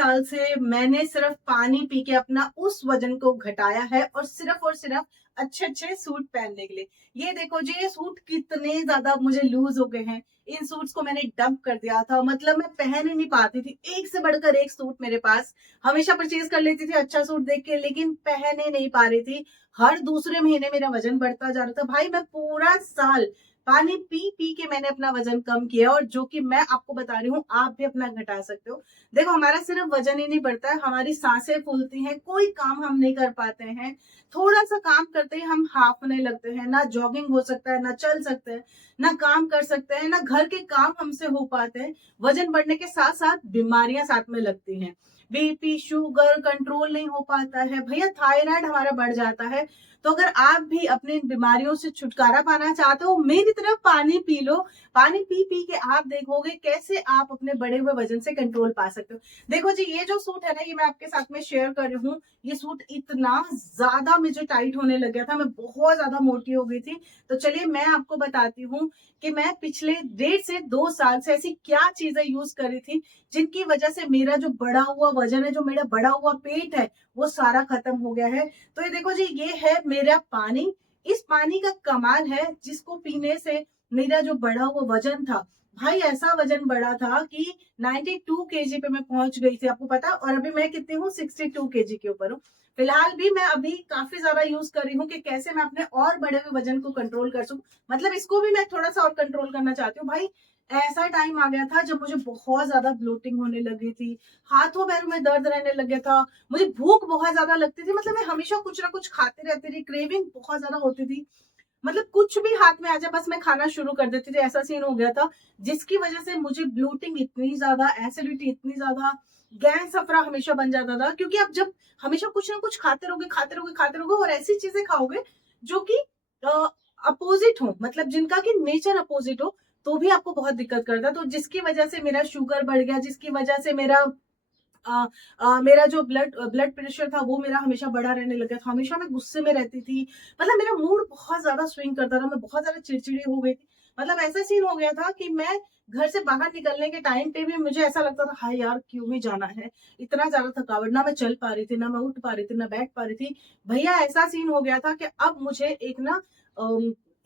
साल से मैंने सिर्फ पानी पी के अपना उस वजन को घटाया है और सिर्फ अच्छे अच्छे सूट पहनने के लिए। ये देखो जी, ये सूट कितने ज्यादा मुझे लूज हो गए हैं। इन सूट्स को मैंने डंप कर दिया था, मतलब मैं पहन ही नहीं पाती थी। एक से बढ़कर एक सूट मेरे पास, हमेशा परचेज कर लेती थी अच्छा सूट देख के, लेकिन पहन ही नहीं पा रही थी। हर दूसरे महीने मेरा वजन बढ़ता जा रहा था। भाई मैं पूरा साल पानी पी पी के मैंने अपना वजन कम किया, और जो कि मैं आपको बता रही हूँ आप भी अपना घटा सकते हो। देखो हमारा सिर्फ वजन ही नहीं बढ़ता है, हमारी सांसें फूलती हैं, कोई काम हम नहीं कर पाते हैं। थोड़ा सा काम करते ही हम हांफने लगते हैं, ना जॉगिंग हो सकता है, ना चल सकते हैं, ना काम कर सकते हैं, ना घर के काम हमसे हो पाते हैं। वजन बढ़ने के साथ साथ बीमारियां साथ में लगती हैं। बीपी शुगर कंट्रोल नहीं हो पाता है भैया, थायराइड हमारा बढ़ जाता है। तो अगर आप भी अपनी इन बीमारियों से छुटकारा पाना चाहते हो, मेरी तरफ पानी पी लो। पानी पी पी के आप देखोगे कैसे आप अपने बढ़े हुए वजन से कंट्रोल पा सकते हो। देखो जी, ये जो सूट है ना, ये मैं आपके साथ में शेयर कर रही हूँ। ये सूट इतना ज्यादा मुझे टाइट होने लग गया था, मैं बहुत ज्यादा मोटी हो गई थी। तो चलिए मैं आपको बताती हूँ कि मैं पिछले 1.5 से 2 साल से ऐसी क्या चीजें यूज करी थी, जिनकी वजह से मेरा जो बढ़ा हुआ वजन है, जो मेरा बढ़ा हुआ पेट है, वो सारा खत्म हो गया है। तो ये देखो जी, ये है मेरा पानी। इस पानी का कमाल है, जिसको पीने से मेरा जो बढ़ा हुआ वजन था, भाई ऐसा वजन बढ़ा था कि 92 केजी पे मैं पहुंच गई थी, आपको पता। और अभी मैं कितनी हूँ, 62 केजी के ऊपर हूँ। फिलहाल भी मैं अभी काफी ज्यादा यूज कर रही हूँ कि कैसे मैं अपने और बढ़े हुए वजन को कंट्रोल कर सकूं। मतलब इसको भी मैं थोड़ा सा और कंट्रोल करना चाहती हूँ भाई। ऐसा टाइम आ गया था जब मुझे बहुत ज्यादा ब्लोटिंग होने लगी थी, हाथों पैरों में दर्द रहने लग गया था, मुझे भूख बहुत ज्यादा लगती थी, मतलब मैं हमेशा कुछ ना कुछ खाती रहती थी, क्रेविंग बहुत ज्यादा होती थी। मतलब कुछ भी हाथ में आ जाए बस मैं खाना शुरू कर देती थी, ऐसा सीन हो गया था। जिसकी वजह से मुझे ब्लोटिंग इतनी ज्यादा, एसिडिटी इतनी ज्यादा, गैस अफरा हमेशा बन जाता था। क्योंकि आप जब हमेशा कुछ ना कुछ खाते रहोगे खाते रहोगे खाते रहोगे, और ऐसी चीजें खाओगे जो कि अपोजिट हो, मतलब जिनका कि नेचर अपोजिट हो, तो भी आपको बहुत दिक्कत करता है। तो जिसकी वजह से मेरा शुगर बढ़ गया, जिसकी वजह से मेरा जो ब्लड ब्लड प्रेशर था वो मेरा हमेशा बढ़ा रहने लगा था, हमेशा मैं गुस्से में रहती थी। मतलब मेरा मूड बहुत ज्यादा स्विंग करता था, मैं बहुत ज्यादा चिड़चिड़ी हो गई थी। मतलब ऐसा सीन हो गया था कि मैं घर से बाहर निकलने के टाइम पे भी मुझे ऐसा लगता था, हाय यार क्यों ही जाना है। इतना ज्यादा थकावट, ना मैं चल पा रही थी, ना मैं उठ पा रही थी, ना बैठ पा रही थी। भैया ऐसा सीन हो गया था कि अब मुझे एक ना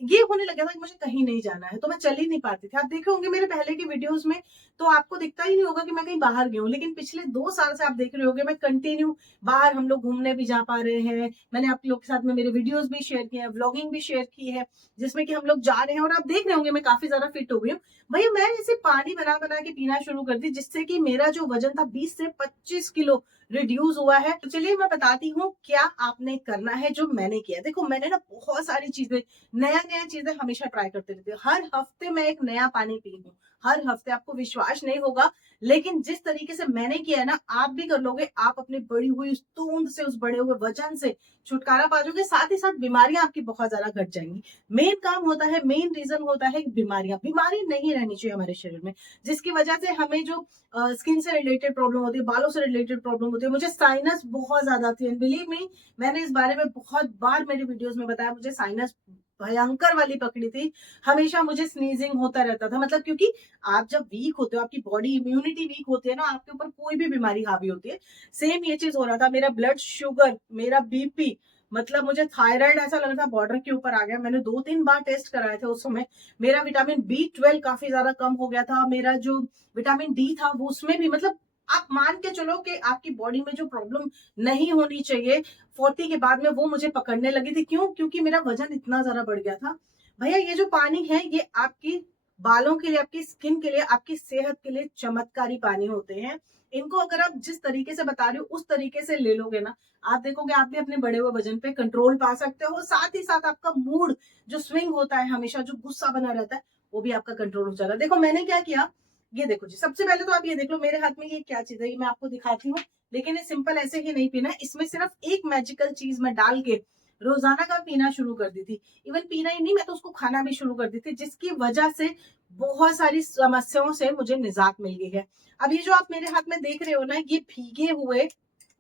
ये होने लगा था कि मुझे कहीं नहीं जाना है, तो मैं चल ही नहीं पाती थी। आप देखे होंगे मेरे पहले की वीडियोस में, तो आपको दिखता ही नहीं होगा कि मैं कहीं बाहर गई हूँ। लेकिन पिछले 2 साल से आप देख रहे होंगे मैं कंटिन्यू बाहर, हम लोग घूमने भी जा पा रहे हैं। मैंने आप लोग के साथ में मेरे वीडियोस भी शेयर किए हैं, व्लॉगिंग भी शेयर की है, जिसमें कि हम लोग जा रहे हैं, और आप देख रहे होंगे मैं काफी ज्यादा फिट हो गई हूँ। भैया मैं इसे पानी बना बना के पीना शुरू कर दी, जिससे कि मेरा जो वजन था 20 से 25 किलो रिड्यूस हुआ है। तो चलिए मैं बताती हूँ क्या आपने करना है, जो मैंने किया। देखो मैंने ना बहुत सारी चीजें, नया नया चीजें हमेशा ट्राई करते रहती हूँ। हर हफ्ते मैं एक नया पानी पी हूँ, हर हफ्ते। आपको विश्वास नहीं होगा, लेकिन जिस तरीके से मैंने किया है ना, आप भी कर लोगे। आप अपनी बढ़ी हुई उस तूंद से, उस बढ़े हुए वजन से छुटकारा पा जाओगे, साथ ही साथ बीमारियां आपकी बहुत ज्यादा घट जाएंगी। मेन काम होता है, मेन रीजन होता है बीमारियां। बीमारी नहीं रहनी चाहिए हमारे शरीर में, जिसकी वजह से हमें जो स्किन से रिलेटेड प्रॉब्लम होती है, बालों से रिलेटेड प्रॉब्लम होती है। मुझे साइनस बहुत ज्यादा थी, बिलीव मी, मैंने इस बारे में बहुत बार मेरे वीडियोस में बताया, मुझे साइनस भयंकर वाली पकड़ी थी। हमेशा मुझे स्नीजिंग होता रहता था, मतलब क्योंकि आप जब वीक होते हो, आपकी बॉडी इम्यूनिटी वीक होती है ना, आपके ऊपर कोई भी बीमारी हावी होती है। सेम ये चीज हो रहा था, मेरा ब्लड शुगर, मेरा बीपी, मतलब मुझे थायराइड ऐसा लग रहा था बॉर्डर के ऊपर आ गया। मैंने 2-3 बार टेस्ट कराए थे उस समय। मेरा विटामिन B12 काफी ज्यादा कम हो गया था, मेरा जो विटामिन डी था वो उसमें भी, मतलब आप मान के चलो कि आपकी बॉडी में जो प्रॉब्लम नहीं होनी चाहिए 40 के बाद में, वो मुझे पकड़ने लगी थी। क्यों? क्योंकि मेरा वजन इतना ज्यादा बढ़ गया था। भैया ये जो पानी है, ये आपकी बालों के लिए, आपकी स्किन के लिए, आपकी सेहत के लिए चमत्कारी पानी होते हैं। इनको अगर आप जिस तरीके से बता रहे हो उस तरीके से ले लोगे ना, आप देखोगे आप भी अपने बड़े हुए वजन पे कंट्रोल पा सकते हो। साथ ही साथ आपका मूड जो स्विंग होता है, हमेशा जो गुस्सा बना रहता है, वो भी आपका कंट्रोल हो जाएगा। देखो मैंने क्या किया, ये देखो जी, सबसे पहले तो आप ये देख लो मेरे हाथ में ये क्या चीज है, ये मैं आपको दिखाती हूँ। लेकिन ये सिंपल ऐसे ही नहीं पीना है, इसमें सिर्फ एक मैजिकल चीज मैं डाल के रोजाना का पीना शुरू कर दी थी। इवन पीना ही नहीं, मैं तो उसको खाना भी शुरू कर दी थी, जिसकी वजह से बहुत सारी समस्याओं से मुझे निजात मिल गई है। अब ये जो आप मेरे हाथ में देख रहे हो ना, ये भीगे हुए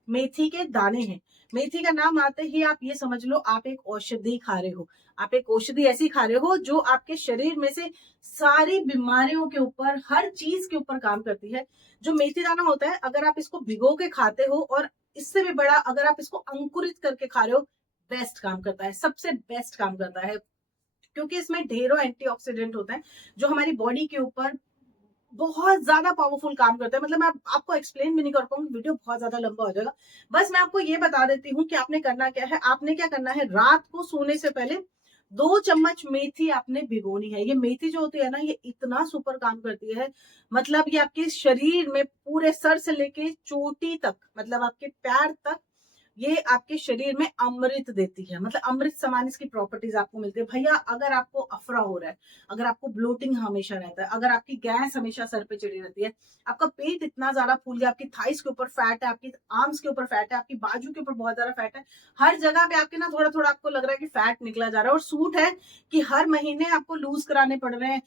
मेथी के दाने हैं। मेथी का नाम आते ही आप ये समझ लो आप एक औषधि खा रहे हो। आप एक औषधि ऐसी खा रहे हो जो आपके शरीर में से सारी बीमारियों के ऊपर, हर चीज के ऊपर काम करती है। जो मेथी दाना होता है, अगर आप इसको भिगो के खाते हो, और इससे भी बड़ा अगर आप इसको अंकुरित करके खा रहे हो, बेस्ट काम करता है, सबसे बेस्ट काम करता है। क्योंकि इसमें ढेरों एंटीऑक्सीडेंट होते हैं जो हमारी बॉडी के ऊपर बहुत ज्यादा पावरफुल काम करता है। मतलब मैं आपको एक्सप्लेन भी नहीं कर पाऊंगी, वीडियो बहुत ज्यादा लंबा हो जाएगा। बस मैं आपको ये बता देती हूँ कि आपने करना क्या है। आपने क्या करना है, रात को सोने से पहले 2 चम्मच मेथी आपने भिगोनी है। ये मेथी जो होती है ना, ये इतना सुपर काम करती है। मतलब ये आपके शरीर में पूरे सर से लेके चोटी तक, मतलब आपके पैर तक, ये आपके शरीर में अमृत देती है। मतलब अमृत समान इसकी प्रॉपर्टीज आपको मिलती है। भैया अगर आपको अफरा हो रहा है, अगर आपको ब्लोटिंग हमेशा रहता है, अगर आपकी गैस हमेशा सर पे चढ़ी रहती है, आपका पेट इतना ज्यादा फूल गया, आपकी थाइस के ऊपर फैट है, आपकी आर्म्स के ऊपर फैट है, आपकी बाजू के ऊपर बहुत ज्यादा फैट है, हर जगह पे आपके ना थोड़ा थोड़ा आपको लग रहा है कि फैट निकला जा रहा है, और सूट है कि हर महीने आपको लूज कराने पड़ रहे हैं,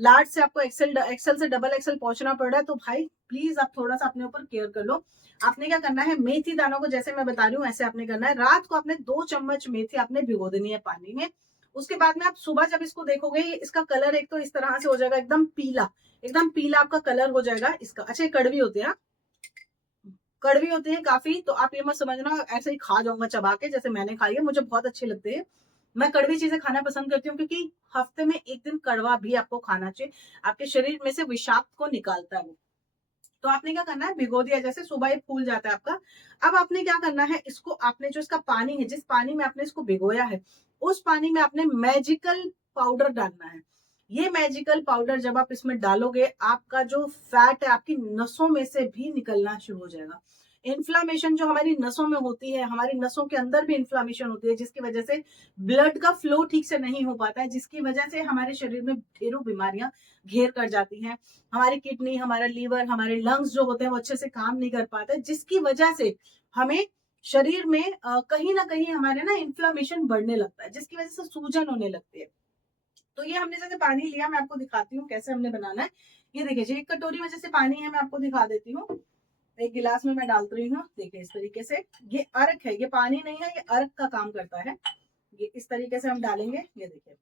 लार्ज से आपको एक्सेल एक्सेल से डबल एक्सेल पहुंचना पड़ रहा है, तो भाई प्लीज आप थोड़ा सा अपने ऊपर केयर कर लो। आपने क्या करना है, मेथी दानों को जैसे मैं बता रही हूँ ऐसे आपने करना है। रात को आपने 2 चम्मच मेथी आपने भिगो देनी है पानी में। उसके बाद में आप सुबह जब इसको देखोगे, इसका कलर एक तो इस तरह से हो जाएगा, एकदम पीला, एकदम पीला आपका कलर हो जाएगा इसका। अच्छा, ये कड़वी होती है हाँ? कड़वी होती है काफी, तो आप ये मत समझना ऐसे ही खा जाऊंगा चबा के, जैसे मैंने खाई है, मुझे बहुत अच्छे लगते हैं। मैं कड़वी चीजें खाना पसंद करती हूँ, क्योंकि हफ्ते में एक दिन कड़वा भी आपको खाना चाहिए, आपके शरीर में से विषाक्त को निकालता है वो। तो आपने क्या करना है, भिगो दिया, जैसे सुबह ये फूल जाता है आपका। अब आपने क्या करना है, इसको आपने जो इसका पानी है, जिस पानी में आपने इसको भिगोया है, उस पानी में आपने मैजिकल पाउडर डालना है। ये मैजिकल पाउडर जब आप इसमें डालोगे, आपका जो फैट है आपकी नसों में से भी निकलना शुरू हो जाएगा। इन्फ्लामेशन जो हमारी नसों में होती है, हमारी नसों के अंदर भी इन्फ्लामेशन होती है, जिसकी वजह से ब्लड का फ्लो ठीक से नहीं हो पाता है, जिसकी वजह से हमारे शरीर में ढेरों बीमारियां घेर कर जाती हैं। हमारी किडनी, हमारा लीवर, हमारे लंग्स जो होते हैं वो अच्छे से काम नहीं कर पाते, जिसकी वजह से हमें शरीर में कहीं ना कहीं हमारे ना इन्फ्लामेशन बढ़ने लगता है, जिसकी वजह से सूजन होने लगती है। तो ये हमने जैसे पानी लिया, मैं आपको दिखाती हूँ कैसे हमने बनाना है। ये देखिए जी, एक कटोरी में जैसे पानी है, मैं आपको दिखा देती हूँ। एक गिलास में मैं डालती रही हूँ, देखिए इस तरीके से। ये अर्क है, ये पानी नहीं है, ये अर्क का काम करता है। ये इस तरीके से हम डालेंगे, ये देखिए।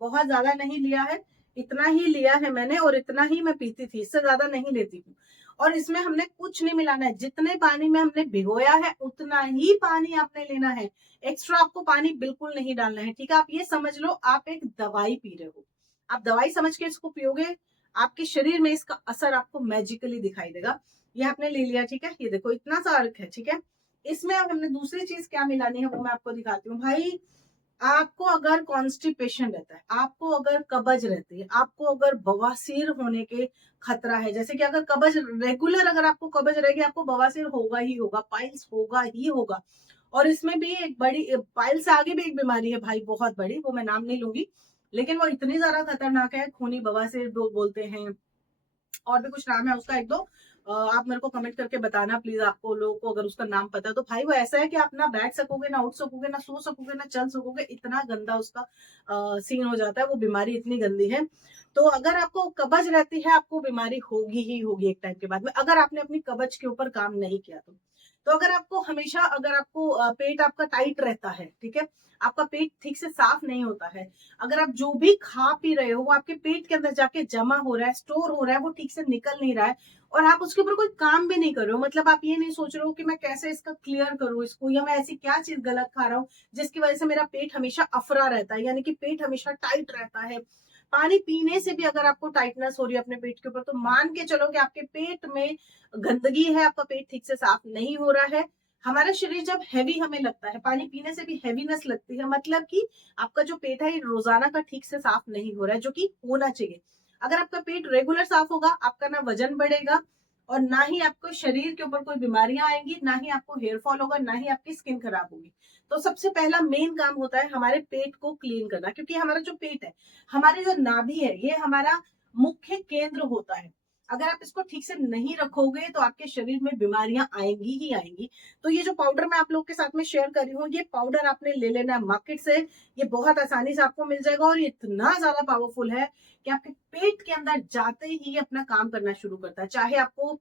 बहुत ज्यादा नहीं लिया है, इतना ही लिया है मैंने, और इतना ही मैं पीती थी, इससे ज्यादा नहीं लेती हूँ। और इसमें हमने कुछ नहीं मिलाना है, जितने पानी में हमने भिगोया है उतना ही पानी आपने लेना है। एक्स्ट्रा आपको पानी बिल्कुल नहीं डालना है, ठीक है। आप ये समझ लो आप एक दवाई पी रहे हो, आप दवाई समझ के इसको पियोगे, आपके शरीर में इसका असर आपको मैजिकली दिखाई देगा। ये आपने ले लिया, ठीक है। ये देखो इतना सा अर्क है, ठीक है। इसमें अब हमने दूसरी चीज क्या मिलानी है वो मैं आपको दिखाती हूँ भाई। आपको अगर कॉन्स्टिपेशन रहता है, आपको अगर कब्ज रहती है, आपको अगर बवासीर होने के खतरा है, जैसे कि अगर कब्ज रेगुलर, अगर आपको कब्ज रहेगी, आपको बवासीर होगा ही होगा, पाइल्स होगा ही होगा। और इसमें भी एक बड़ी, पाइल्स से आगे भी एक बीमारी है भाई, बहुत बड़ी, वो मैं नाम नहीं लूंगी, लेकिन वो इतनी ज्यादा खतरनाक है, खूनी बवासीर लोग बोलते हैं, और भी कुछ नाम है उसका, एक दो आप मेरे को कमेंट करके बताना प्लीज, आपको लोगों को अगर उसका नाम पता है तो। भाई वो ऐसा है कि आप ना बैठ सकोगे, ना उठ सकोगे, ना सो सकोगे, ना चल सकोगे, इतना गंदा उसका सीन हो जाता है, वो बीमारी इतनी गंदी है। तो अगर आपको कब्ज रहती है, आपको बीमारी होगी ही होगी एक टाइम के बाद में, अगर आपने अपनी कब्ज के ऊपर काम नहीं किया तो अगर आपको हमेशा, अगर आपको पेट आपका टाइट रहता है, ठीक है, आपका पेट ठीक से साफ नहीं होता है, अगर आप जो भी खा पी रहे हो वो आपके पेट के अंदर जाके जमा हो रहा है, स्टोर हो रहा है, वो ठीक से निकल नहीं रहा है, और आप उसके ऊपर कोई काम भी नहीं कर रहे हो, मतलब आप ये नहीं सोच रहे हो कि मैं कैसे इसका क्लियर करूं इसको, या मैं ऐसी क्या चीज गलत खा रहा हूँ जिसकी वजह से मेरा पेट हमेशा अफरा रहता है, यानी कि पेट हमेशा टाइट रहता है। पानी पीने से भी अगर आपको टाइटनेस हो रही है अपने पेट के ऊपर, तो मान के चलो कि आपके पेट में गंदगी है, आपका पेट ठीक से साफ नहीं हो रहा है। हमारा शरीर जब हैवी हमें लगता है, पानी पीने से भी हैवीनेस लगती है, मतलब कि आपका जो पेट है ये रोजाना का ठीक से साफ नहीं हो रहा है, जो कि होना चाहिए। अगर आपका पेट रेगुलर साफ होगा, आपका ना वजन बढ़ेगा, और ना ही आपको शरीर के ऊपर कोई बीमारियां आएंगी, ना ही आपको हेयर फॉल होगा, ना ही आपकी स्किन खराब होगी। तो सबसे पहला मेन काम होता है हमारे पेट को क्लीन करना, क्योंकि हमारा जो पेट है, हमारी जो नाभि है, ये हमारा मुख्य केंद्र होता है। अगर आप इसको ठीक से नहीं रखोगे तो आपके शरीर में बीमारियां आएंगी ही आएंगी। तो ये जो पाउडर मैं आप लोग के साथ में शेयर कर रही हूँ, ये पाउडर आपने ले लेना है मार्केट से। ये बहुत आसानी से आपको मिल जाएगा, और ये इतना ज्यादा पावरफुल है कि आपके पेट के अंदर जाते ही अपना काम करना शुरू करता है। चाहे आपको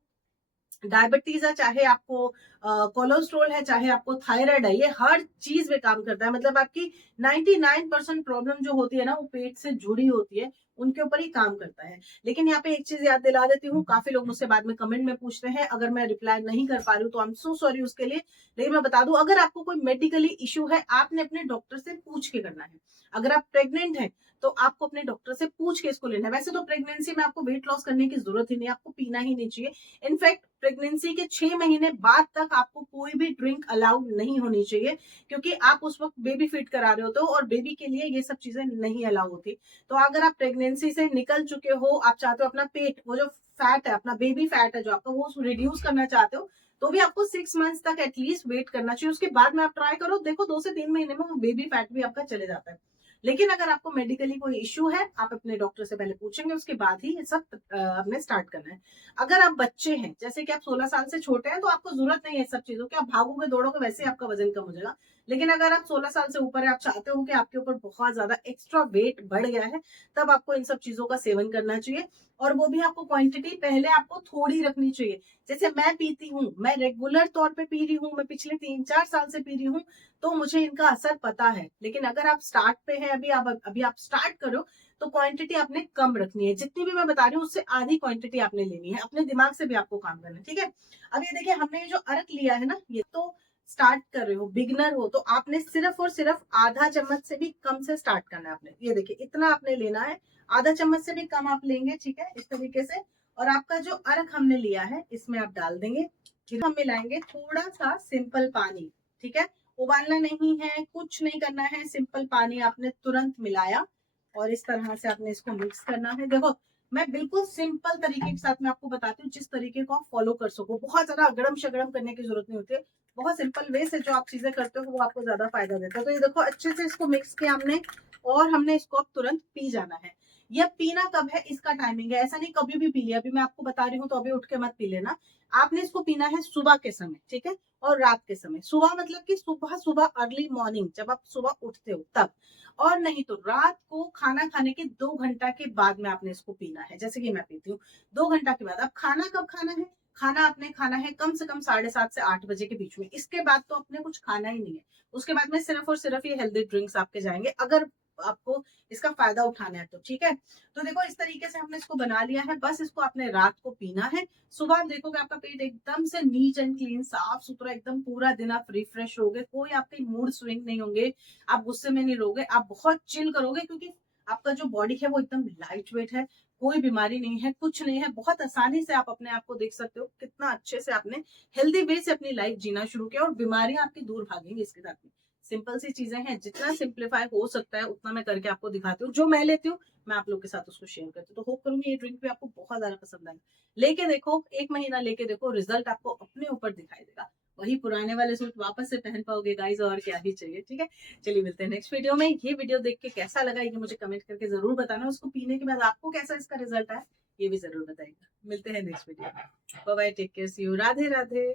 डायबिटीज है, चाहे आपको कोलेस्ट्रॉल है, चाहे आपको थायराइड है, ये हर चीज में काम करता है। मतलब आपकी 99% प्रॉब्लम जो होती है ना, वो पेट से जुड़ी होती है, उनके ऊपर ही काम करता है। लेकिन यहाँ पे एक चीज याद दिला देती हूँ, काफी लोग मुझसे बाद में कमेंट में पूछते हैं, अगर मैं रिप्लाई नहीं कर पा रही हूँ तो आई एम सो सॉरी उसके लिए। लेकिन मैं बता दूं, अगर आपको कोई मेडिकली इश्यू है, आपने अपने डॉक्टर से पूछ के करना है। अगर आप प्रेग्नेंट हैं तो आपको अपने डॉक्टर से पूछ के इसको लेना है। वैसे तो प्रेगनेंसी में आपको वेट लॉस करने की जरूरत ही नहीं, आपको पीना ही नहीं चाहिए। इनफैक्ट प्रेगनेंसी के 6 महीने बाद तक आपको कोई भी ड्रिंक अलाउड नहीं होनी चाहिए, क्योंकि आप उस वक्त बेबी फीड करा रहे होते हो और बेबी के लिए ये सब चीजें नहीं अलाउ होती। तो अगर आप प्रेगनेंसी से निकल चुके हो, आप चाहते हो अपना पेट, वो जो फैट है, अपना बेबी फैट है जो आपका, वो रिड्यूस करना चाहते हो, तो भी आपको 6 मंथ्स तक एटलीस्ट वेट करना चाहिए। उसके बाद में आप ट्राई करो, देखो 2 से 3 महीने में वो बेबी फैट भी आपका चले जाता है। लेकिन अगर आपको मेडिकली कोई इश्यू है, आप अपने डॉक्टर से पहले पूछेंगे, उसके बाद ही ये सब आपने स्टार्ट करना है। अगर आप बच्चे हैं, जैसे कि आप 16 साल से छोटे हैं, तो आपको जरूरत नहीं है सब चीजों की, आप भागोगे दौड़ोगे वैसे ही आपका वजन कम हो जाएगा। लेकिन अगर आप 16 साल से ऊपर है, आप चाहते हो कि आपके ऊपर बहुत ज्यादा एक्स्ट्रा वेट बढ़ गया है, तब आपको इन सब चीजों का सेवन करना चाहिए। और वो भी आपको क्वांटिटी पहले आपको थोड़ी रखनी चाहिए। जैसे मैं पीती हूँ, मैं रेगुलर तौर पे पी रही हूँ, मैं पिछले 3-4 साल से पी रही हूँ, तो मुझे इनका असर पता है। लेकिन अगर आप स्टार्ट पे हैं, अभी आप स्टार्ट करो, तो क्वांटिटी आपने कम रखनी है। जितनी भी मैं बता रही हूँ उससे आधी क्वांटिटी आपने लेनी है। अपने दिमाग से भी आपको काम करना है, ठीक है। अब ये देखिए, हमने ये जो अर्क लिया है ना, ये तो स्टार्ट कर रहे हो, बिगनर हो, तो आपने सिर्फ और सिर्फ आधा चम्मच से भी कम से स्टार्ट करना है। आपने ये देखिए, इतना आपने लेना है, आधा चम्मच से भी कम आप लेंगे, ठीक है, इस तरीके से। और आपका जो अर्क हमने लिया है, इसमें आप डाल देंगे। फिर हम मिलाएंगे थोड़ा सा सिंपल पानी, ठीक है। उबालना नहीं है, कुछ नहीं करना है, सिंपल पानी आपने तुरंत मिलाया और इस तरह से आपने इसको मिक्स करना है। देखो, मैं बिल्कुल सिंपल तरीके के साथ मैं आपको बताती हूँ, जिस तरीके को आप फॉलो कर सको। बहुत ज्यादा अगड़म शगड़म करने की जरूरत नहीं होती है। बहुत सिंपल वे से जो आप चीजें करते हो, वो आपको ज्यादा फायदा देता है। तो ये देखो, अच्छे से इसको मिक्स किया हमने और हमने इसको अब तुरंत पी जाना है। यह पीना कब है, इसका टाइमिंग है, ऐसा नहीं कभी भी पी लिया। अभी मैं आपको बता रही हूँ तो अभी उठ के मत पी लेना। आपने इसको पीना है सुबह के समय, ठीक है, और रात के समय। सुबह मतलब कि सुबह सुबह अर्ली मॉर्निंग, जब आप सुबह उठते हो तब। और नहीं तो रात को खाना खाने के 2 घंटा के बाद में आपने इसको पीना है, जैसे कि मैं पीती हूँ 2 घंटा के बाद। अब खाना कब खाना है, खाना आपने खाना है कम से कम 7:30 से 8 बजे के बीच में। इसके बाद तो आपने कुछ खाना ही नहीं है। उसके बाद में सिर्फ और सिर्फ ये हेल्दी ड्रिंक्स आपके जाएंगे, अगर आपको इसका फायदा उठाना है तो, ठीक है। तो देखो, इस तरीके से हमने इसको बना लिया है। बस इसको आपने रात को पीना है। सुबह आप देखोगे आपका पेट एकदम से नीट एंड क्लीन, साफ सुथरा, एकदम पूरा दिन आप रिफ्रेश रहोगे, कोई आपके मूड स्विंग नहीं होंगे, आप गुस्से में नहीं रहोगे, आप बहुत चिल करोगे, क्योंकि आपका जो बॉडी है वो एकदम लाइट वेट है, कोई बीमारी नहीं है, कुछ नहीं है। बहुत आसानी से आप अपने आप को देख सकते हो कितना अच्छे से आपने हेल्दी वे से अपनी लाइफ जीना शुरू किया, और बीमारियां आपकी दूर भागेंगी इसके साथ में। सिंपल सी चीजें हैं, जितना सिंप्लीफाई हो सकता है उतना मैं करके आपको दिखाती हूँ। जो मैं लेती हूँ, मैं आप लोग के साथ उसको शेयर करती हूँ। तो होप करूंगी ये ड्रिंक भी आपको बहुत ज्यादा पसंद आएगा। लेके देखो, 1 महीना लेके देखो, रिजल्ट आपको अपने ऊपर दिखाई देगा। वही पुराने वाले सूट वापस से पहन पाओगे गाइस, और क्या ही चाहिए, ठीक है। चलिए, मिलते हैं नेक्स्ट वीडियो में। ये वीडियो देख के कैसा लगा ये मुझे कमेंट करके जरूर बताना। उसको पीने के बाद आपको कैसा इसका रिजल्ट आया, ये भी जरूर बताइएगा। मिलते हैं नेक्स्ट वीडियो में। Bye bye, take care, see you, Radhe Radhe.